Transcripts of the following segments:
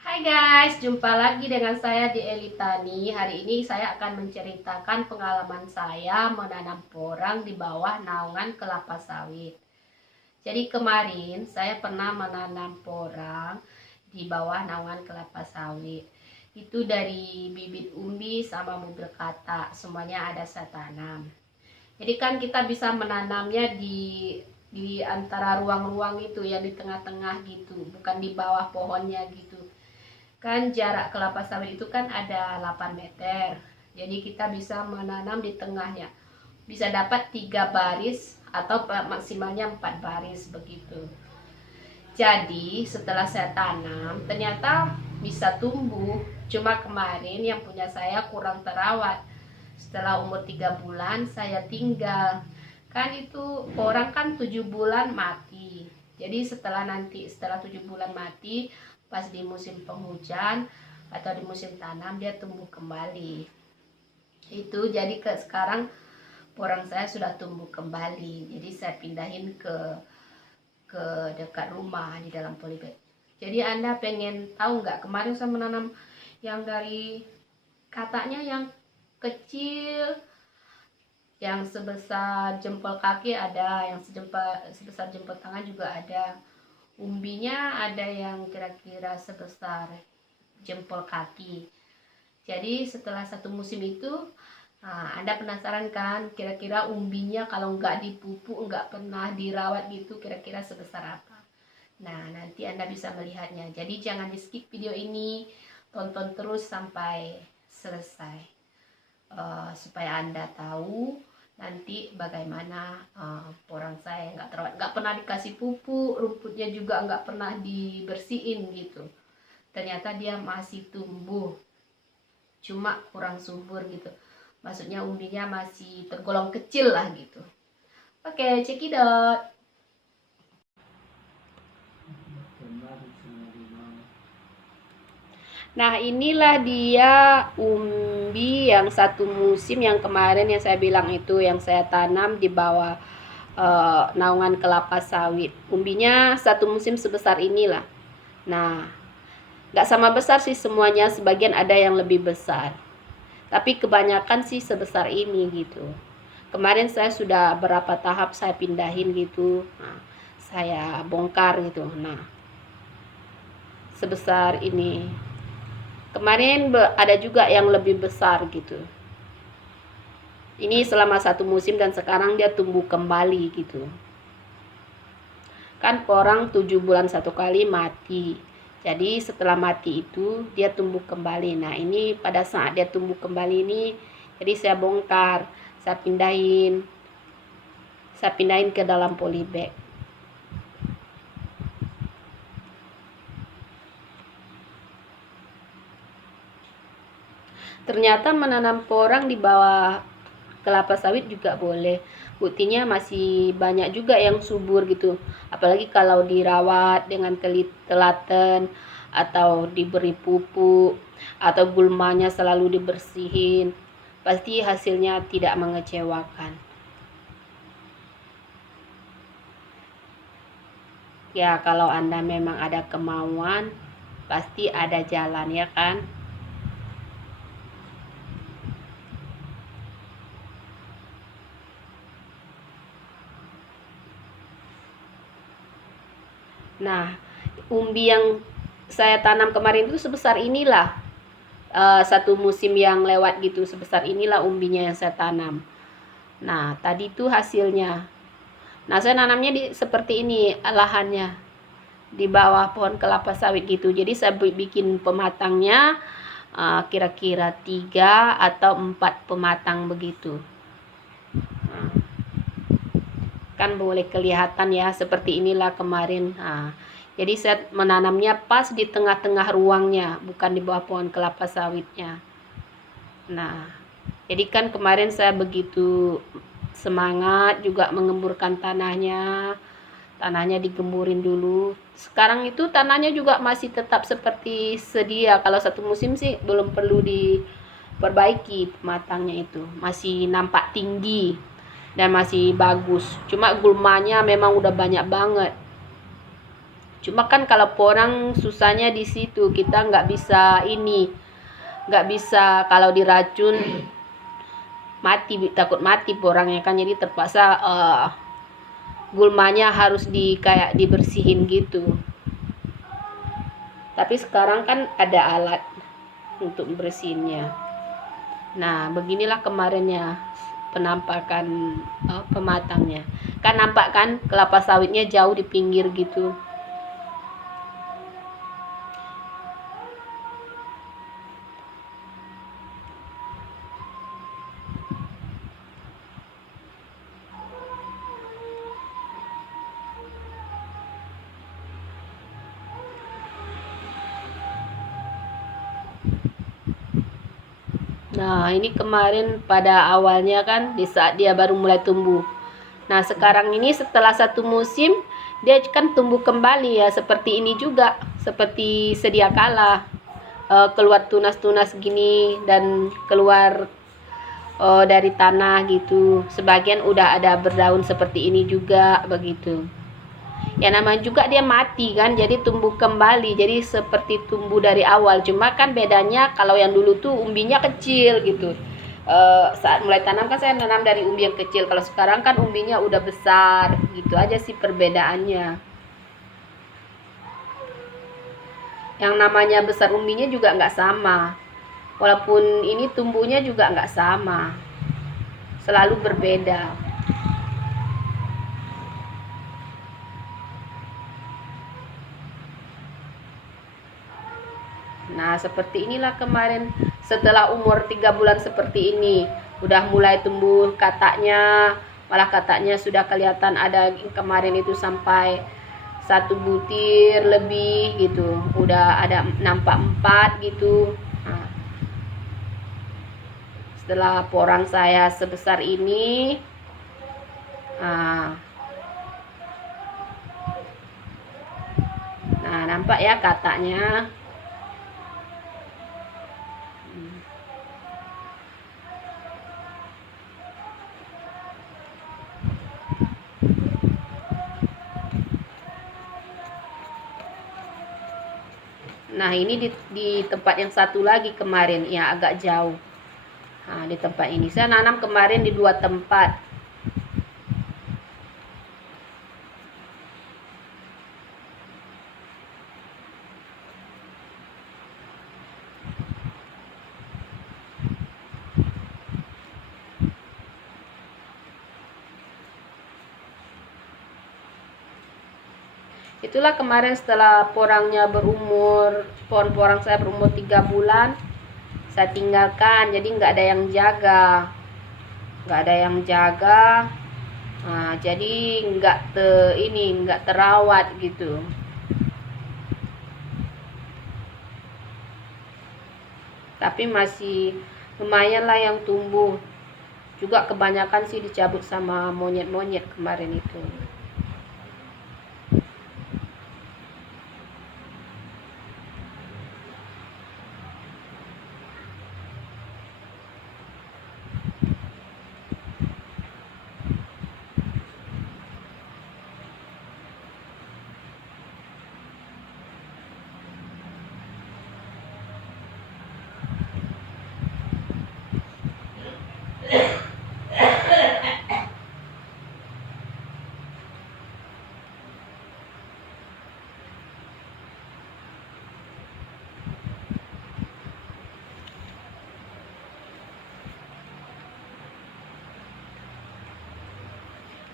Hai guys, jumpa lagi dengan saya di Elitani. Hari ini saya akan menceritakan pengalaman saya menanam porang di bawah naungan kelapa sawit. Jadi kemarin saya pernah menanam porang di bawah naungan kelapa sawit. Itu dari bibit umbi sama mobil katak, semuanya ada saya tanam. Jadi kan kita bisa menanamnya di antara ruang-ruang itu ya, di tengah-tengah gitu, bukan di bawah pohonnya gitu. Kan jarak kelapa sawit itu kan ada 8 meter. Jadi kita bisa menanam di tengahnya. Bisa dapat 3 baris atau maksimalnya 4 baris begitu. Jadi setelah saya tanam ternyata bisa tumbuh. Cuma kemarin yang punya saya kurang terawat. Setelah umur 3 bulan saya tinggal. Kan itu orang kan 7 bulan mati. Jadi setelah 7 bulan mati, pas di musim penghujan atau di musim tanam dia tumbuh kembali. Itu jadi sekarang porang saya sudah tumbuh kembali. Jadi saya pindahin ke dekat rumah di dalam polybag. Jadi Anda pengen tahu nggak, kemarin saya menanam yang dari kataknya yang kecil, yang sebesar jempol kaki ada, yang sebesar jempol tangan juga ada. Umbinya ada yang kira-kira sebesar jempol kaki. Jadi setelah satu musim itu, Anda penasaran kan kira-kira umbinya kalau nggak dipupuk, nggak pernah dirawat gitu, kira-kira sebesar apa? Nah, nanti Anda bisa melihatnya. Jadi jangan di skip video ini, tonton terus sampai selesai. Supaya Anda tahu nanti bagaimana porang saya nggak pernah dikasih pupuk, rumputnya juga nggak pernah dibersihin gitu. Ternyata dia masih tumbuh, cuma kurang subur gitu. Maksudnya umbinya masih tergolong kecil lah gitu. Oke, cekidot. Nah, inilah dia umbi yang satu musim yang kemarin yang saya bilang itu, yang saya tanam di bawah naungan kelapa sawit. Umbinya satu musim sebesar inilah. Nah, nggak sama besar sih semuanya, sebagian ada yang lebih besar. Tapi kebanyakan sih sebesar ini gitu. Kemarin saya sudah berapa tahap saya pindahin gitu. Nah, saya bongkar gitu. Nah, sebesar ini. Kemarin ada juga yang lebih besar gitu. Ini selama satu musim dan sekarang dia tumbuh kembali gitu. Kan porang 7 bulan satu kali mati. Jadi setelah mati itu dia tumbuh kembali. Nah, ini pada saat dia tumbuh kembali ini, jadi saya bongkar, saya pindahin ke dalam polybag. Ternyata menanam porang di bawah kelapa sawit juga boleh. Buktinya masih banyak juga yang subur gitu. Apalagi kalau dirawat dengan telaten atau diberi pupuk atau gulmanya selalu dibersihin. Pasti hasilnya tidak mengecewakan. Ya, kalau Anda memang ada kemauan, pasti ada jalan ya kan? Nah, umbi yang saya tanam kemarin itu sebesar inilah. Satu musim yang lewat gitu, sebesar inilah umbinya yang saya tanam. Nah, tadi itu hasilnya. Nah, saya nanamnya seperti ini lahannya, di bawah pohon kelapa sawit gitu. Jadi saya bikin pematangnya kira-kira 3 atau 4 pematang begitu. Nah, kan boleh kelihatan ya, seperti inilah kemarin. Nah, jadi saya menanamnya pas di tengah-tengah ruangnya, bukan di bawah pohon kelapa sawitnya. Nah, jadi kan kemarin saya begitu semangat juga mengemburkan tanahnya. Tanahnya digemburin dulu. Sekarang itu tanahnya juga masih tetap seperti sedia. Kalau satu musim sih belum perlu diperbaiki pematangnya itu. Masih nampak tinggi dan masih bagus. Cuma gulmanya memang udah banyak banget. Cuma kan kalau porang susahnya di situ, kita nggak bisa nggak bisa kalau diracun mati, takut mati porangnya kan, jadi terpaksa gulmanya harus kayak dibersihin gitu. Tapi sekarang kan ada alat untuk bersihinnya. Nah, beginilah kemarinnya penampakan pematangnya. Kan nampak kan kelapa sawitnya jauh di pinggir gitu. Nah, ini kemarin pada awalnya kan di saat dia baru mulai tumbuh. Nah, sekarang ini setelah 1 musim dia kan tumbuh kembali ya, seperti ini juga, seperti sedia kala. Keluar tunas-tunas gini dan keluar dari tanah gitu. Sebagian udah ada berdaun seperti ini juga begitu. Ya namanya juga dia mati kan, jadi tumbuh kembali, jadi seperti tumbuh dari awal. Cuma kan bedanya kalau yang dulu tuh umbinya kecil gitu. Saat mulai tanam kan saya nanam dari umbi yang kecil, kalau sekarang kan umbinya udah besar, gitu aja sih perbedaannya. Yang namanya besar umbinya juga nggak sama, walaupun ini tumbuhnya juga nggak sama, selalu berbeda. Nah, seperti inilah kemarin setelah umur 3 bulan seperti ini. Udah mulai tumbuh kataknya, malah kataknya sudah kelihatan ada kemarin itu sampai 1 butir lebih gitu. Udah ada nampak 4 gitu. Nah, setelah porang saya sebesar ini, nah nampak ya kataknya. Nah, ini di tempat yang satu lagi kemarin, ya agak jauh. Nah, di tempat ini saya nanam kemarin di 2 tempat. Itulah kemarin setelah porangnya berumur, pohon porang saya berumur 3 bulan, saya tinggalkan, jadi nggak ada yang jaga. Nah, jadi nggak terawat gitu. Tapi masih lumayan lah yang tumbuh. Juga kebanyakan sih dicabut sama monyet-monyet kemarin itu.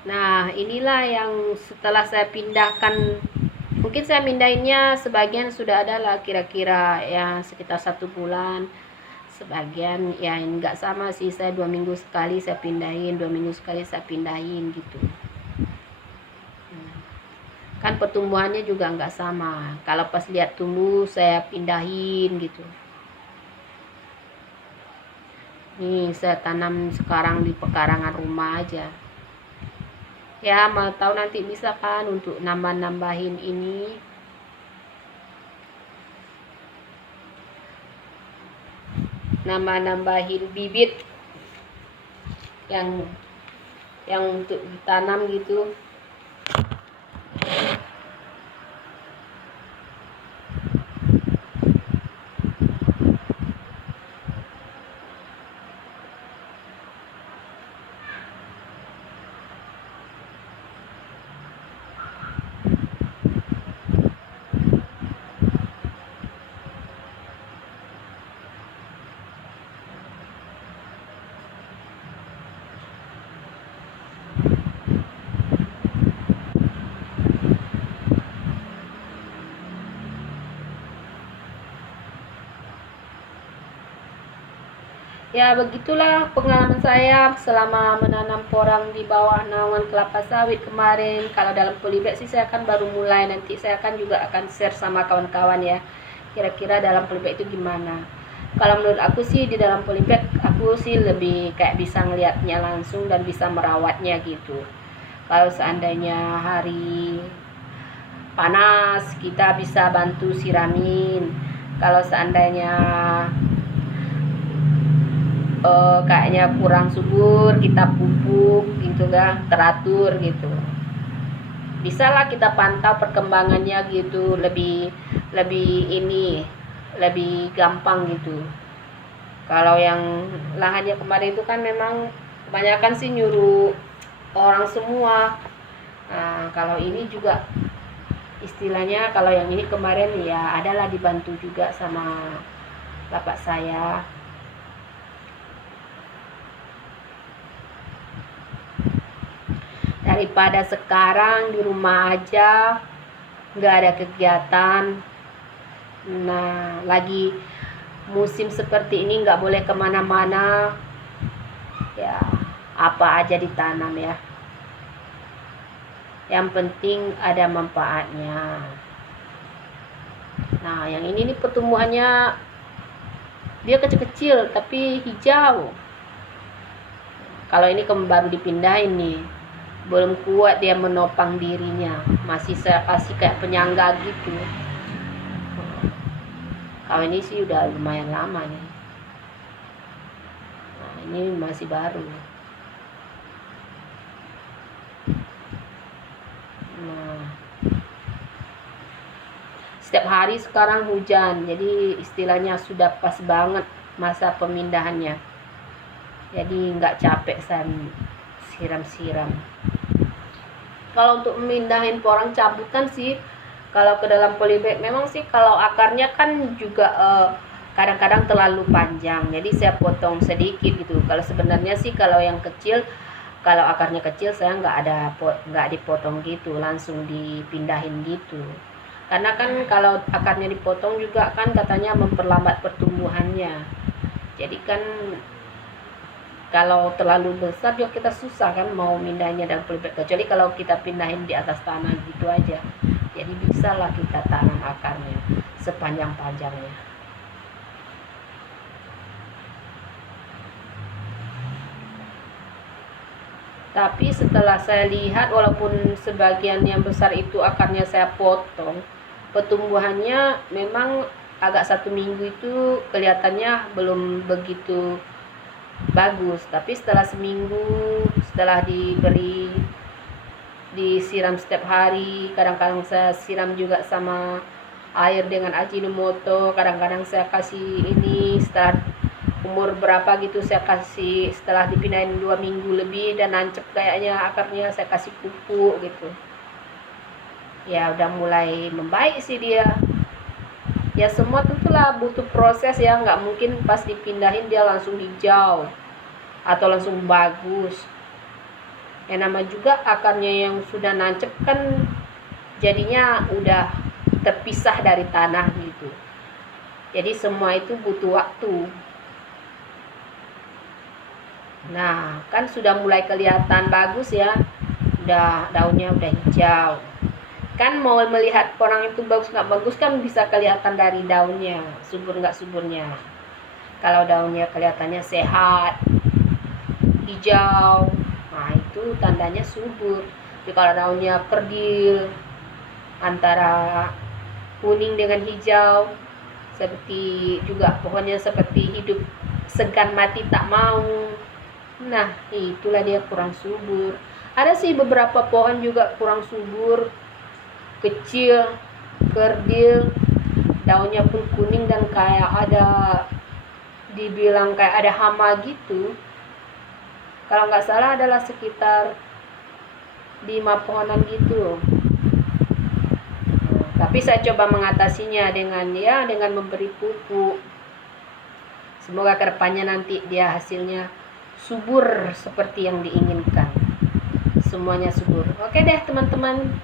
Nah, inilah yang setelah saya pindahkan, mungkin saya pindahinnya sebagian sudah ada lah kira-kira ya sekitar 1 bulan. Sebagian ya nggak sama sih, saya 2 minggu sekali saya pindahin, 2 minggu sekali saya pindahin gitu. Kan pertumbuhannya juga nggak sama. Kalau pas lihat tumbuh saya pindahin gitu. Nih saya tanam sekarang di pekarangan rumah aja. Ya mau tahu nanti bisa kan untuk nambahin ini. Nambahin bibit yang untuk ditanam gitu. Ya begitulah pengalaman saya selama menanam porang di bawah naungan kelapa sawit kemarin. Kalau dalam polybag sih saya akan baru mulai, nanti saya akan juga akan share sama kawan-kawan ya. Kira-kira dalam polybag itu gimana. Kalau menurut aku sih di dalam polybag aku sih lebih kayak bisa ngelihatnya langsung dan bisa merawatnya gitu. Kalau seandainya hari panas kita bisa bantu siramin. Kalau seandainya kayaknya kurang subur kita pupuk gitu kan, teratur gitu, bisa lah kita pantau perkembangannya gitu, lebih lebih ini lebih gampang gitu. Kalau yang lahannya kemarin itu kan memang kebanyakan sih nyuruh orang semua. Nah, kalau ini juga istilahnya, kalau yang ini kemarin ya adalah dibantu juga sama bapak saya. Daripada sekarang di rumah aja nggak ada kegiatan, nah lagi musim seperti ini nggak boleh kemana-mana, ya apa aja ditanam ya, yang penting ada manfaatnya. Nah yang ini nih pertumbuhannya dia kecil-kecil tapi hijau. Kalau ini baru dipindahin nih, belum kuat dia menopang dirinya, masih saya kasih kayak penyangga gitu. Kalau ini sih udah lumayan lama nih. Nah ini masih baru. Nah setiap hari sekarang hujan, jadi istilahnya sudah pas banget masa pemindahannya, jadi nggak capek siram-siram. Kalau untuk memindahin porang cabutan sih, kalau ke dalam polybag memang sih kalau akarnya kan juga kadang-kadang terlalu panjang, jadi saya potong sedikit gitu. Kalau sebenarnya sih kalau yang kecil, kalau akarnya kecil saya nggak dipotong gitu, langsung dipindahin gitu. Karena kan kalau akarnya dipotong juga kan katanya memperlambat pertumbuhannya. Jadi kan kalau terlalu besar juga kita susah kan mau mindahnya dan polybag, kecuali kalau kita pindahin di atas tanah gitu aja. Jadi bisa lah kita tanam akarnya sepanjang-panjangnya. Tapi setelah saya lihat, walaupun sebagian yang besar itu akarnya saya potong, pertumbuhannya memang agak 1 minggu itu kelihatannya belum begitu bagus. Tapi setelah seminggu, setelah disiram setiap hari, kadang-kadang saya siram juga sama air dengan Ajinomoto, kadang-kadang saya kasih ini setelah umur berapa gitu, saya kasih setelah dipindahin 2 minggu lebih dan nancep kayaknya akarnya, saya kasih pupuk gitu. Ya udah mulai membaik sih dia. Ya semua tentulah butuh proses ya, nggak mungkin pas dipindahin dia langsung hijau atau langsung bagus. Yang nama juga akarnya yang sudah nancep kan jadinya udah terpisah dari tanah gitu. Jadi semua itu butuh waktu. Nah kan sudah mulai kelihatan bagus ya, udah daunnya udah hijau. Kan mau melihat porang itu bagus nggak bagus kan bisa kelihatan dari daunnya, subur nggak suburnya. Kalau daunnya kelihatannya sehat, hijau, nah itu tandanya subur. Tapi kalau daunnya kerdil, antara kuning dengan hijau, seperti juga pohonnya seperti hidup segan mati tak mau, nah itulah dia kurang subur. Ada sih beberapa pohon juga kurang subur, kecil, kerdil, daunnya pun kuning dan kayak ada, dibilang kayak ada hama gitu. Kalau nggak salah adalah sekitar 5 pohonan gitu. Tapi saya coba mengatasinya dengan memberi pupuk. Semoga kedepannya nanti dia hasilnya subur seperti yang diinginkan. Semuanya subur. Oke deh teman-teman.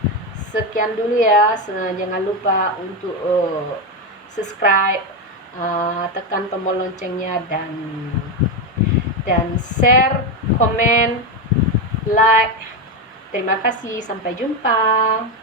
Sekian dulu ya, jangan lupa untuk subscribe, tekan tombol loncengnya dan dan share, komen, like. Terima kasih, sampai jumpa.